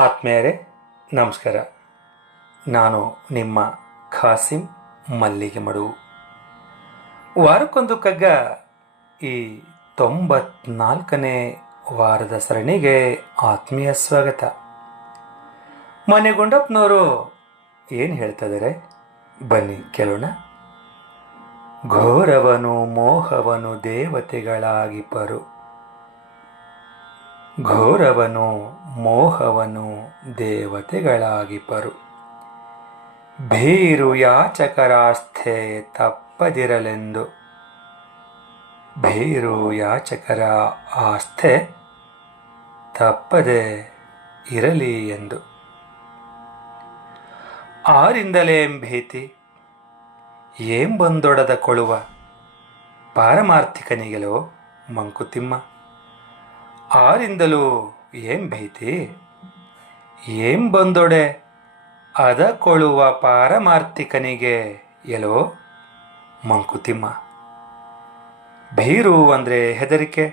ಆತ್ಮೀಯರೇ ನಮಸ್ಕಾರ. ನಾನು ನಿಮ್ಮ ಖಾಸಿಂ ಮಲ್ಲಿಗೆ ಮಡು. ವಾರಕ್ಕೊಂದು ಕಗ್ಗ ಈ 94ನೇ ವಾರದ ಸರಣಿಗೆ ಆತ್ಮೀಯ ಸ್ವಾಗತ. ಮನೆಗುಂಡಪ್ಪನವರು ಏನು ಹೇಳ್ತಿದ್ದಾರೆ ಬನ್ನಿ ಕೇಳೋಣ. ಘೋರವನು ಮೋಹವನು ದೇವತೆಗಳಾಗಿಪರು, ಘೋರವನು ಮೋಹವನು ದೇವತೆಗಳಾಗಿಪರು, ಭೀರು ಯಾಚಕರಾಸ್ಥೆ ತಪ್ಪದಿರಲೆಂದು, ಭೀರು ಯಾಚಕರ ಆಸ್ಥೆ ತಪ್ಪದೆ ಇರಲಿ ಎಂದು. ಆರಿಂದಲೇಂ ಭೀತಿ ಬಂದೊಡದ ಕೊಳುವ ಪಾರಮಾರ್ಥಿಕನಿಗೆಲೋ ಮಂಕುತಿಮ್ಮ. ಆರಿಂದಲೂ ಭೀತಿ ಬಂದೊಡೆ ಅದ ಕೊಳುವ ಪಾರಮಾರ್ಥಿಕನಿಗೆ ಎಲೋ ಮಂಕುತಿಮ್ಮ. ಭೀರು ಅಂದರೆ ಹೆದರಿಕೆ,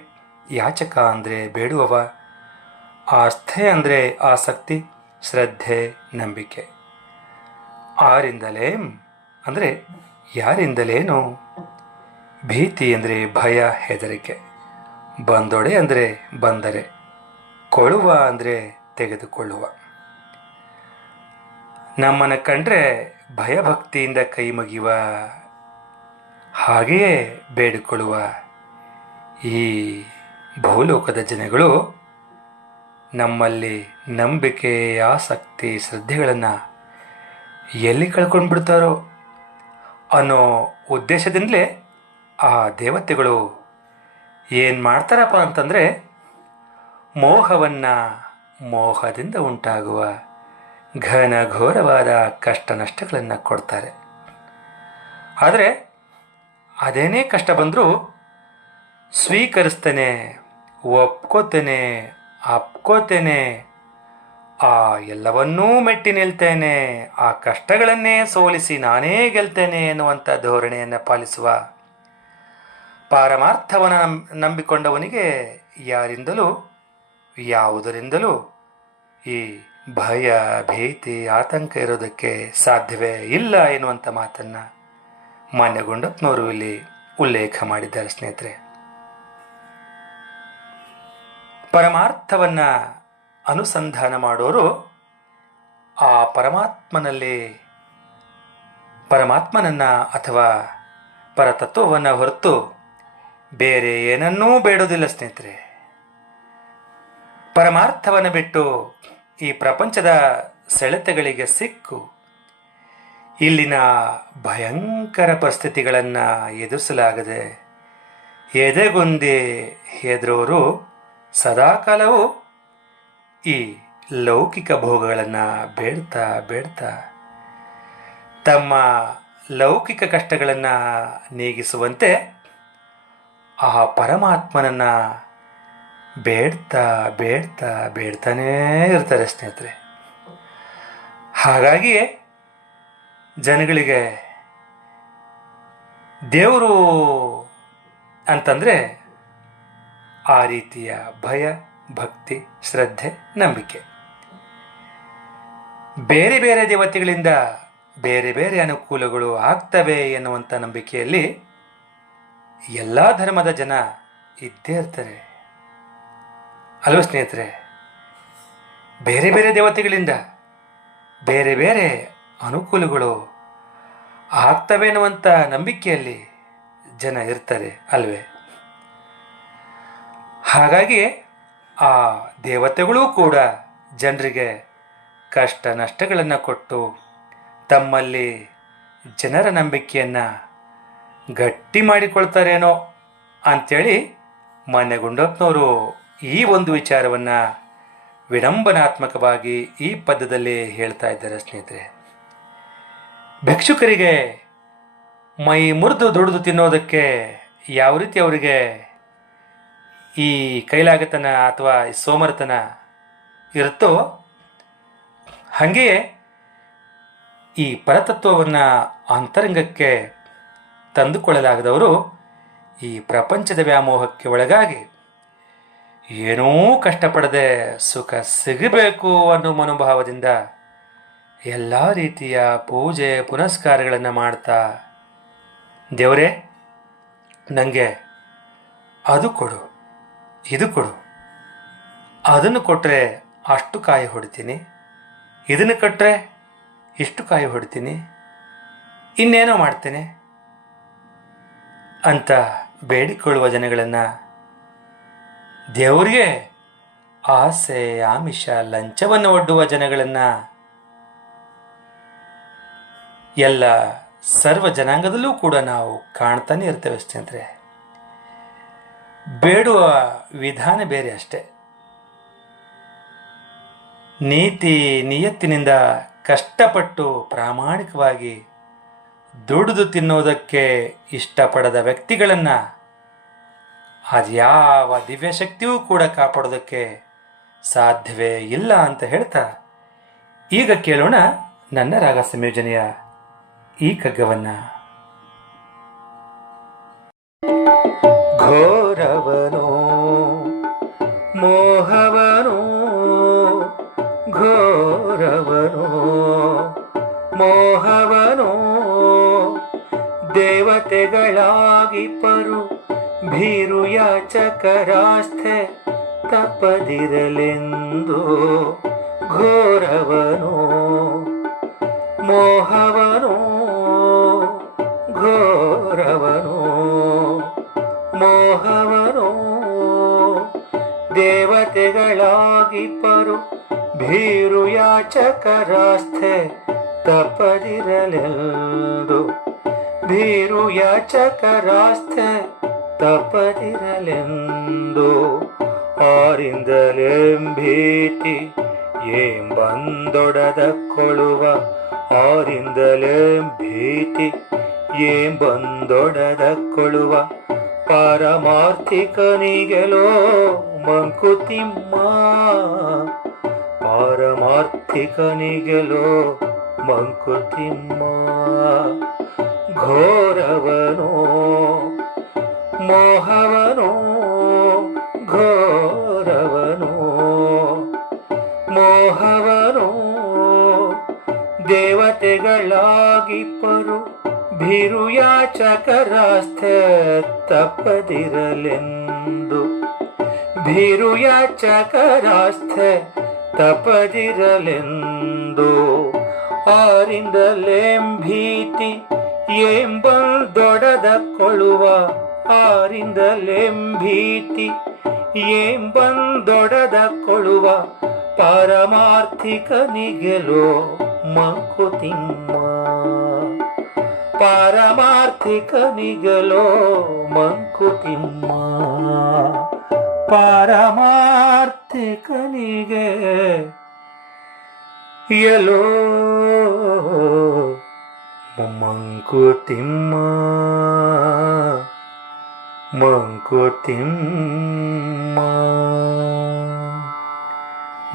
ಯಾಚಕ ಅಂದರೆ ಬೇಡುವವ, ಆಸ್ಥೆ ಅಂದರೆ ಆಸಕ್ತಿ, ಶ್ರದ್ಧೆ, ನಂಬಿಕೆ. ಆರಿಂದಲೇ ಅಂದರೆ ಯಾರಿಂದಲೇನು, ಭೀತಿ ಅಂದರೆ ಭಯ, ಹೆದರಿಕೆ, ಬಂದೊಡೆ ಅಂದರೆ ಬಂದರೆ, ಕೊಳುವ ಅಂದರೆ ತೆಗೆದುಕೊಳ್ಳುವ. ನಮ್ಮನ್ನು ಕಂಡ್ರೆ ಭಯಭಕ್ತಿಯಿಂದ ಕೈ ಮುಗಿಯುವ, ಹಾಗೆಯೇ ಬೇಡಿಕೊಳ್ಳುವ ಈ ಭೂಲೋಕದ ಜನಗಳು ನಮ್ಮಲ್ಲಿ ನಂಬಿಕೆ, ಆಸಕ್ತಿ, ಶ್ರದ್ಧೆಗಳನ್ನು ಎಲ್ಲಿ ಕಳ್ಕೊಂಡು ಬಿಡ್ತಾರೋ ಅನ್ನೋ ಉದ್ದೇಶದಿಂದಲೇ ಆ ದೇವತೆಗಳು ಏನು ಮಾಡ್ತಾರಪ್ಪ ಅಂತಂದರೆ ಮೋಹವನ್ನು, ಮೋಹದಿಂದ ಉಂಟಾಗುವ ಘನ ಘೋರವಾದ ಕಷ್ಟ ನಷ್ಟಗಳನ್ನು ಕೊಡ್ತಾರೆ. ಆದರೆ ಅದೇನೇ ಕಷ್ಟ ಬಂದರೂ ಸ್ವೀಕರಿಸ್ತೇನೆ, ಒಪ್ಕೋತೇನೆ, ಅಪ್ಕೋತೇನೆ, ಆ ಎಲ್ಲವನ್ನೂ ಮೆಟ್ಟಿ ನಿಲ್ತೇನೆ, ಆ ಕಷ್ಟಗಳನ್ನೇ ಸೋಲಿಸಿ ನಾನೇ ಗೆಲ್ತೇನೆ ಎನ್ನುವಂಥ ಧೋರಣೆಯನ್ನು ಪಾಲಿಸುವ ಪಾರಮಾರ್ಥವನ್ನು ನಂಬಿಕೊಂಡವನಿಗೆ ಯಾರಿಂದಲೂ ಯಾವುದರಿಂದಲೂ ಈ ಭಯ, ಭೀತಿ, ಆತಂಕ ಇರೋದಕ್ಕೆ ಸಾಧ್ಯವೇ ಇಲ್ಲ ಎನ್ನುವಂಥ ಮಾತನ್ನು ಮಾನ್ಯ ಗುಂಡಪ್ಪನವರು ಇಲ್ಲಿ ಉಲ್ಲೇಖ ಮಾಡಿದ್ದಾರೆ. ಸ್ನೇಹಿತರೆ, ಪರಮಾರ್ಥವನ್ನು ಅನುಸಂಧಾನ ಮಾಡೋರು ಆ ಪರಮಾತ್ಮನನ್ನು ಅಥವಾ ಪರತತ್ವವನ್ನು ಹೊರತು ಬೇರೆ ಏನನ್ನೂ ಬೇಡೋದಿಲ್ಲ. ಸ್ನೇಹಿತರೆ, ಪರಮಾರ್ಥವನ್ನು ಬಿಟ್ಟು ಈ ಪ್ರಪಂಚದ ಸೆಳೆತಗಳಿಗೆ ಸಿಕ್ಕು ಇಲ್ಲಿನ ಭಯಂಕರ ಪರಿಸ್ಥಿತಿಗಳನ್ನು ಎದುರಿಸಲಾಗದೆ ಎದೆಗುಂದಿ ಹೆದರೋರು ಸದಾಕಾಲವೂ ಈ ಲೌಕಿಕ ಭೋಗಗಳನ್ನು ಬೇಡ್ತಾ ಬೇಡ್ತಾ ತಮ್ಮ ಲೌಕಿಕ ಕಷ್ಟಗಳನ್ನು ನೀಗಿಸುವಂತೆ ಆ ಪರಮಾತ್ಮನನ್ನು ಬೇಡ್ತಾ ಬೇಡ್ತಾ ಬೇಡ್ತಾನೇ ಇರ್ತಾರೆ. ಸ್ನೇಹಿತರೆ, ಹಾಗಾಗಿಯೇ ಜನಗಳಿಗೆ ದೇವರು ಅಂತಂದರೆ ಆ ರೀತಿಯ ಭಯ, ಭಕ್ತಿ, ಶ್ರದ್ಧೆ, ನಂಬಿಕೆ. ಬೇರೆ ಬೇರೆ ದೇವತೆಗಳಿಂದ ಬೇರೆ ಬೇರೆ ಅನುಕೂಲಗಳು ಆಗ್ತವೆ ಎನ್ನುವಂಥ ನಂಬಿಕೆಯಲ್ಲಿ ಎಲ್ಲ ಧರ್ಮದ ಜನ ಇದ್ದೇ ಇರ್ತಾರೆ ಅಲ್ವ ಸ್ನೇಹಿತರೆ. ಬೇರೆ ಬೇರೆ ದೇವತೆಗಳಿಂದ ಬೇರೆ ಬೇರೆ ಅನುಕೂಲಗಳು ಆಗ್ತವೆ ಎನ್ನುವಂಥ ನಂಬಿಕೆಯಲ್ಲಿ ಜನ ಇರ್ತಾರೆ ಅಲ್ವೇ. ಹಾಗಾಗಿ ಆ ದೇವತೆಗಳೂ ಕೂಡ ಜನರಿಗೆ ಕಷ್ಟ ನಷ್ಟಗಳನ್ನು ಕೊಟ್ಟು ತಮ್ಮಲ್ಲಿ ಜನರ ನಂಬಿಕೆಯನ್ನು ಗಟ್ಟಿ ಮಾಡಿಕೊಳ್ತಾರೇನೋ ಅಂಥೇಳಿ ಮಾನ್ಯ ಗುಂಡಪ್ಪನವರು ಈ ಒಂದು ವಿಚಾರವನ್ನು ವಿಡಂಬನಾತ್ಮಕವಾಗಿ ಈ ಪದ್ಯದಲ್ಲಿ ಹೇಳ್ತಾ ಇದ್ದಾರೆ. ಸ್ನೇಹಿತರೆ, ಭಿಕ್ಷುಕರಿಗೆ ಮೈ ಮುರಿದು ದುಡಿದು ತಿನ್ನೋದಕ್ಕೆ ಯಾವ ರೀತಿ ಅವರಿಗೆ ಈ ಕೈಲಾಗತನ ಅಥವಾ ಸೋಮರತನ ಇರುತ್ತೋ ಹಾಗೆಯೇ ಈ ಪರತತ್ವವನ್ನು ಅಂತರಂಗಕ್ಕೆ ತಂದುಕೊಳ್ಳಲಾಗದವರು ಈ ಪ್ರಪಂಚದ ವ್ಯಾಮೋಹಕ್ಕೆ ಒಳಗಾಗಿ ಏನೂ ಕಷ್ಟಪಡದೆ ಸುಖ ಸಿಗಬೇಕು ಅನ್ನೋ ಮನೋಭಾವದಿಂದ ಎಲ್ಲ ರೀತಿಯ ಪೂಜೆ ಪುನಸ್ಕಾರಗಳನ್ನು ಮಾಡ್ತಾ, ದೇವರೇ ನನಗೆ ಅದು ಕೊಡು, ಇದು ಕೊಡು, ಅದನ್ನು ಕೊಟ್ಟರೆ ಅಷ್ಟು ಕಾಯಿ ಹೊಡಿತೀನಿ, ಇದನ್ನು ಕೊಟ್ಟರೆ ಇಷ್ಟು ಕಾಯಿ ಹೊಡಿತೀನಿ, ಇನ್ನೇನೋ ಮಾಡ್ತೇನೆ ಅಂತ ಬೇಡಿಕೊಳ್ಳುವ ಜನಗಳನ್ನು ದೇವರಿಗೆ ಆಸೆ ಆಮಿಷ ಲಂಚವನ್ನು ಒಡ್ಡುವ ಜನಗಳನ್ನು ಎಲ್ಲ ಸರ್ವ ಜನಾಂಗದಲ್ಲೂ ಕೂಡ ನಾವು ಕಾಣ್ತಾನೆ ಇರ್ತೇವೆ ಸ್ನೇಹಿತರೆ. ಬೇಡುವ ವಿಧಾನ ಬೇರೆ ಅಷ್ಟೆ. ನೀತಿ ನಿಯತ್ತಿನಿಂದ ಕಷ್ಟಪಟ್ಟು ಪ್ರಾಮಾಣಿಕವಾಗಿ ದುಡಿದು ತಿನ್ನೋದಕ್ಕೆ ಇಷ್ಟಪಡದ ವ್ಯಕ್ತಿಗಳನ್ನು ಅದ್ಯಾವ ದಿವ್ಯಶಕ್ತಿಯೂ ಕೂಡ ಕಾಪಾಡೋದಕ್ಕೆ ಸಾಧ್ಯವೇ ಇಲ್ಲ ಅಂತ ಹೇಳ್ತಾ, ಈಗ ಕೇಳೋಣ ನನ್ನ ರಾಗ ಸಂಯೋಜನೆಯ ಈ ಕಗ್ಗವನ್ನು. ಘೋರವನೋ ಮೋಹವನೋ, ಘೋರವನೋ ಮೋಹವನೋ, ದೇವತೆಗಳಾಗಿ ಪರು ಭೀರು ಯಾಚಕರಾಸ್ಥೆ ತಪ್ಪದಿರಲೆಂದು. ಘೋರವನೋ ಮೋಹವನೋ, ಘೋರವನೋ ಮೋಹವನೋ, ದೇವತೆಗಳಾಗಿ ಪರು ಭೀರು ಯಾಚಕರಾಸ್ಥೆ ತಪ್ಪದಿರಲೆಂದು. ಭೀರು ಯಾಚಕರಾಸ್ಥೆ ತಪ್ಪದಿರಲೆಂದು. ಆರಿಂದಲೆಂಭೀತಿ ಬಂದೊಡದಕ್ಕೊಳ್ಳುವ, ಆರಿಂದಲೆಂಭೀತಿ ಬಂದೊಡದಕ್ಕೊಳ್ಳುವ, ಪಾರಮಾರ್ಥಿಕನಿಗೆಲೋ ಮಂಕುತಿಮ್ಮ, ಪಾರಮಾರ್ಥಿಕನಿಗೆಲೋ ಮಂಕುತಿಮ್ಮ. ಘೋರವನೋ ಮೋಹವನೋ, ಘೋರವನೋ ಮೋಹವನೋ, ದೇವತೆಗಳಾಗಿ ಪರು ಭೀರು ಯಾಚಕರಾಸ್ಥೆ ತಪ್ಪದಿರಲೆಂದು. ಭೀರು ಯಾಚಕರಾಸ್ಥೆ ತಪ್ಪದಿರಲೆಂದು. ಆರಿಂದಲೆಂಭೀತಿ ಬಂದೊಡದಕ್ಕೊಳ್ಳುವ, ಆರಿಂದಲೆಂಭೀತಿ ಬಂದೊಡದಕ್ಕೊಳ್ಳುವ, ಪಾರಮಾರ್ಥಿಕನಿಗೆಲೋ ಮಂಕುತಿಮ್ಮ, ಪಾರಮಾರ್ಥಿಕನಿಗೆಲೋ ಮಂಕುತಿಮ್ಮ. ಪಾರಮಾರ್ಥಿಕನಿಗೆ ಎಲೋ ಮಂಕುತಿಮ್ಮ, ಮಂಕುತಿಮ್ಮ.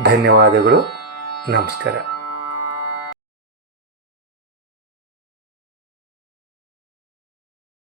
ಧನ್ಯವಾದಗಳು. ನಮಸ್ಕಾರ.